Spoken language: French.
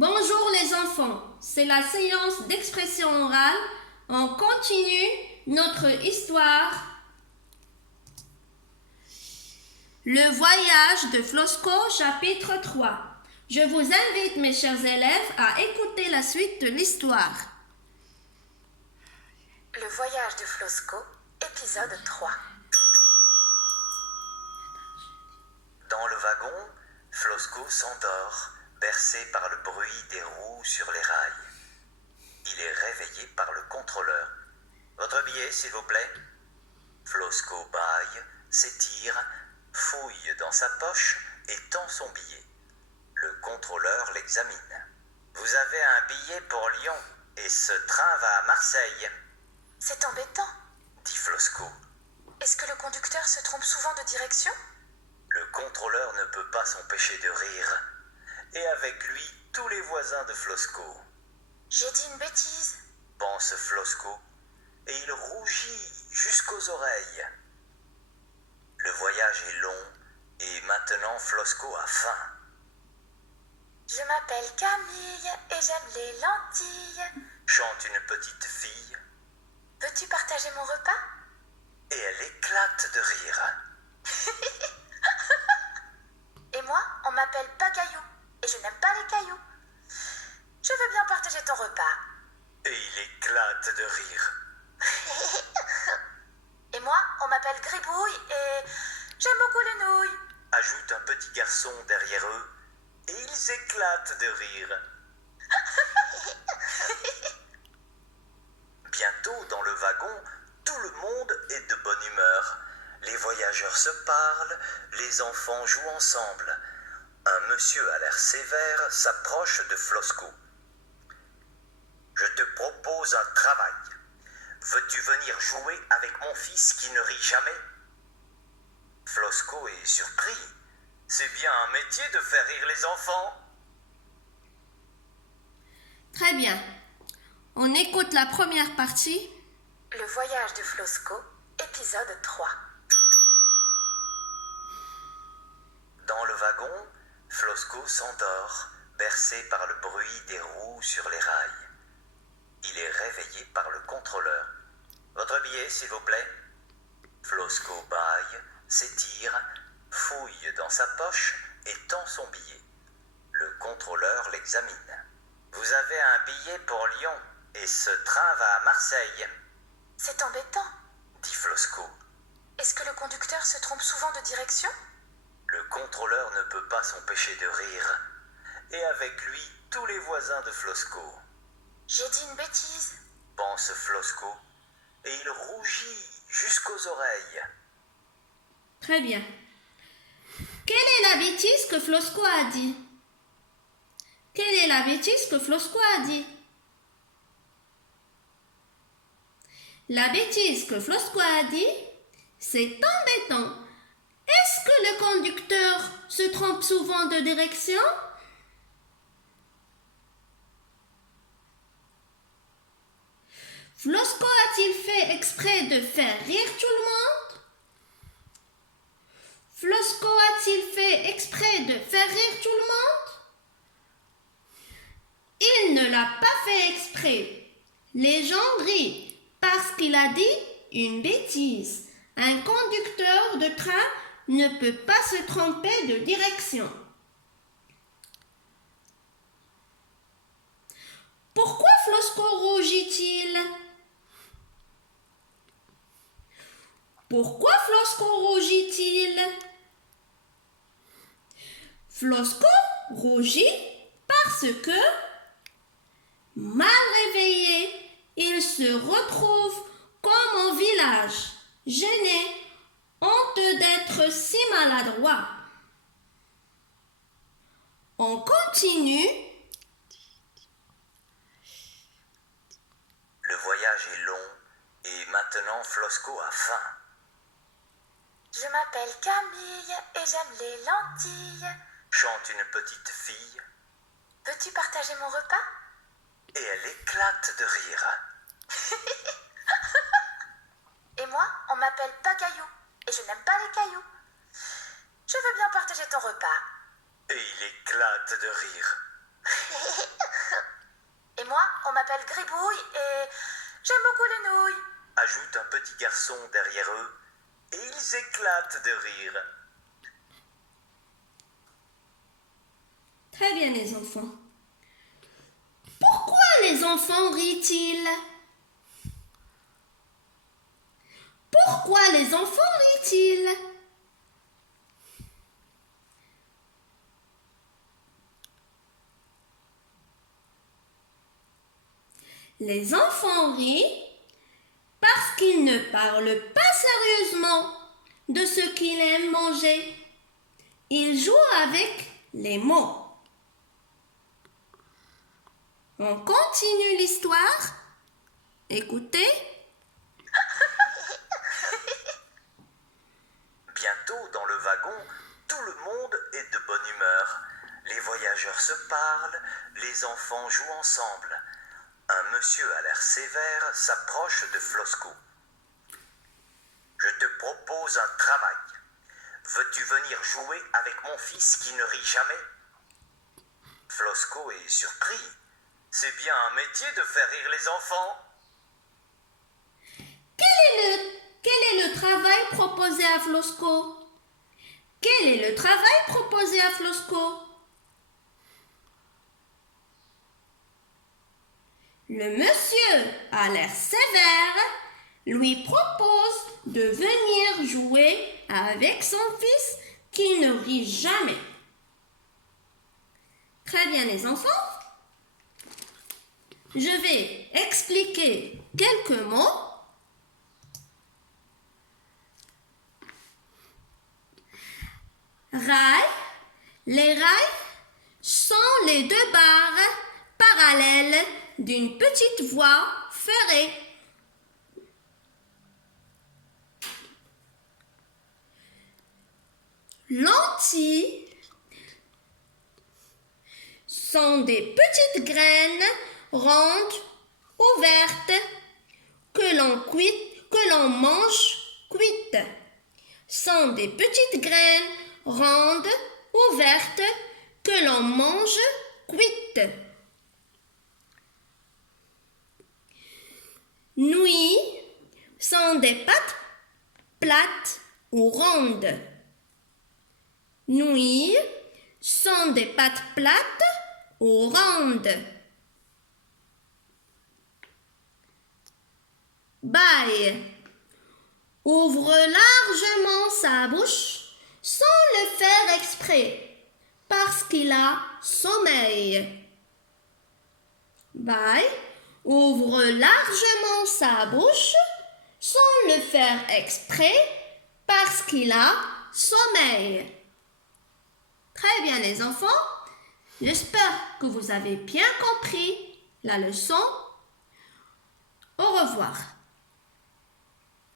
Bonjour les enfants, c'est la séance d'expression orale. On continue notre histoire. Le voyage de Flosko, chapitre 3. Je vous invite, mes chers élèves, à écouter la suite de l'histoire. Le voyage de Flosko, épisode 3. Dans le wagon, Flosko s'endort, bercé par le bruit des roues sur les rails. Il est réveillé par le contrôleur. « Votre billet, s'il vous plaît ?» Flosko bâille, s'étire, fouille dans sa poche et tend son billet. Le contrôleur l'examine. « Vous avez un billet pour Lyon et ce train va à Marseille. » « C'est embêtant, » dit Flosko. « Est-ce que le conducteur se trompe souvent de direction ?» Le contrôleur ne peut pas s'empêcher de rire. Et avec lui, tous les voisins de Flosko. « J'ai dit une bêtise, » pense Flosko, et il rougit jusqu'aux oreilles. Le voyage est long, et maintenant Flosko a faim. « Je m'appelle Camille et j'aime les lentilles. » Chante une petite fille, « Peux-tu partager mon repas ?» et elle éclate de rire. « Et moi, on m'appelle Pagaillou et je n'aime pas les cailloux. Je veux bien partager ton repas. » Et il éclate de rire. « Et moi, on m'appelle Gribouille et j'aime beaucoup les nouilles. » Ajoute un petit garçon derrière eux, et ils éclatent de rire. Bientôt, dans le wagon, tout le monde est de bonne humeur. Les voyageurs se parlent, les enfants jouent ensemble. Un monsieur à l'air sévère s'approche de Flosko. « Je te propose un travail. Veux-tu venir jouer avec mon fils qui ne rit jamais ?» Flosko est surpris. C'est bien un métier de faire rire les enfants. Très bien. On écoute la première partie. Le voyage de Flosko, épisode 3. Dans le wagon, Flosko s'endort, bercé par le bruit des roues sur les rails. Il est réveillé par le contrôleur. « Votre billet, s'il vous plaît ?» Flosko bâille, s'étire, fouille dans sa poche et tend son billet. Le contrôleur l'examine. « Vous avez un billet pour Lyon et ce train va à Marseille. » « C'est embêtant, » dit Flosko. « Est-ce que le conducteur se trompe souvent de direction ?» Le contrôleur ne peut pas s'empêcher de rire. Et avec lui, tous les voisins de Flosko. « J'ai dit une bêtise, » pense Flosko, et il rougit jusqu'aux oreilles. Très bien. Quelle est la bêtise que Flosko a dit? Quelle est la bêtise que Flosko a dit? La bêtise que Flosko a dit, c'est embêtant. Est-ce que le conducteur se trompe souvent de direction? Flosko a-t-il fait exprès de faire rire tout le monde? Flosko a-t-il fait exprès de faire rire tout le monde? Il ne l'a pas fait exprès. Les gens rient parce qu'il a dit une bêtise. Un conducteur de train ne peut pas se tromper de direction. Pourquoi Flosko rougit-il? Pourquoi Flosko rougit-il? Flosko rougit parce que, mal réveillé, il se retrouve comme au village, gêné, honteux d'être si maladroit. On continue. Le voyage est long et maintenant Flosko a faim. « Je m'appelle Camille et j'aime les lentilles. » Chante une petite fille, « Peux-tu partager mon repas ?» et elle éclate de rire. « Et moi, on m'appelle Pagaillou et je n'aime pas les cailloux. Je veux bien partager ton repas. » Et il éclate de rire. Et moi, on m'appelle Gribouille et j'aime beaucoup les nouilles. Ajoute un petit garçon derrière eux et ils éclatent de rire. Très bien les enfants. Pourquoi les enfants rient-ils? Pourquoi les enfants rient-ils? Les enfants rient parce qu'ils ne parlent pas sérieusement de ce qu'ils aiment manger. Ils jouent avec les mots. On continue l'histoire. Écoutez. Bientôt, dans le wagon, tout le monde est de bonne humeur. Les voyageurs se parlent, les enfants jouent ensemble. Un monsieur à l'air sévère s'approche de Flosco. Je te propose un travail. Veux-tu venir jouer avec mon fils qui ne rit jamais? Flosco est surpris. C'est bien un métier de faire rire les enfants. Quel est le travail proposé à Flosco? Quel est le travail proposé à Flosco? Le monsieur à l'air sévère lui propose de venir jouer avec son fils qui ne rit jamais. Très bien les enfants. Je vais expliquer quelques mots. Rails. Les rails sont les deux barres parallèles d'une petite voie ferrée. Lentilles sont des petites graines rondes ou vertes que l'on mange cuites. Sont des petites graines rondes ou vertes que l'on mange cuites. Nouilles sont des pâtes plates ou rondes. Nouilles sont des pâtes plates ou rondes. Baille ouvre largement sa bouche sans le faire exprès parce qu'il a sommeil. Baille ouvre largement sa bouche sans le faire exprès parce qu'il a sommeil. Très bien les enfants, j'espère que vous avez bien compris la leçon. Au revoir.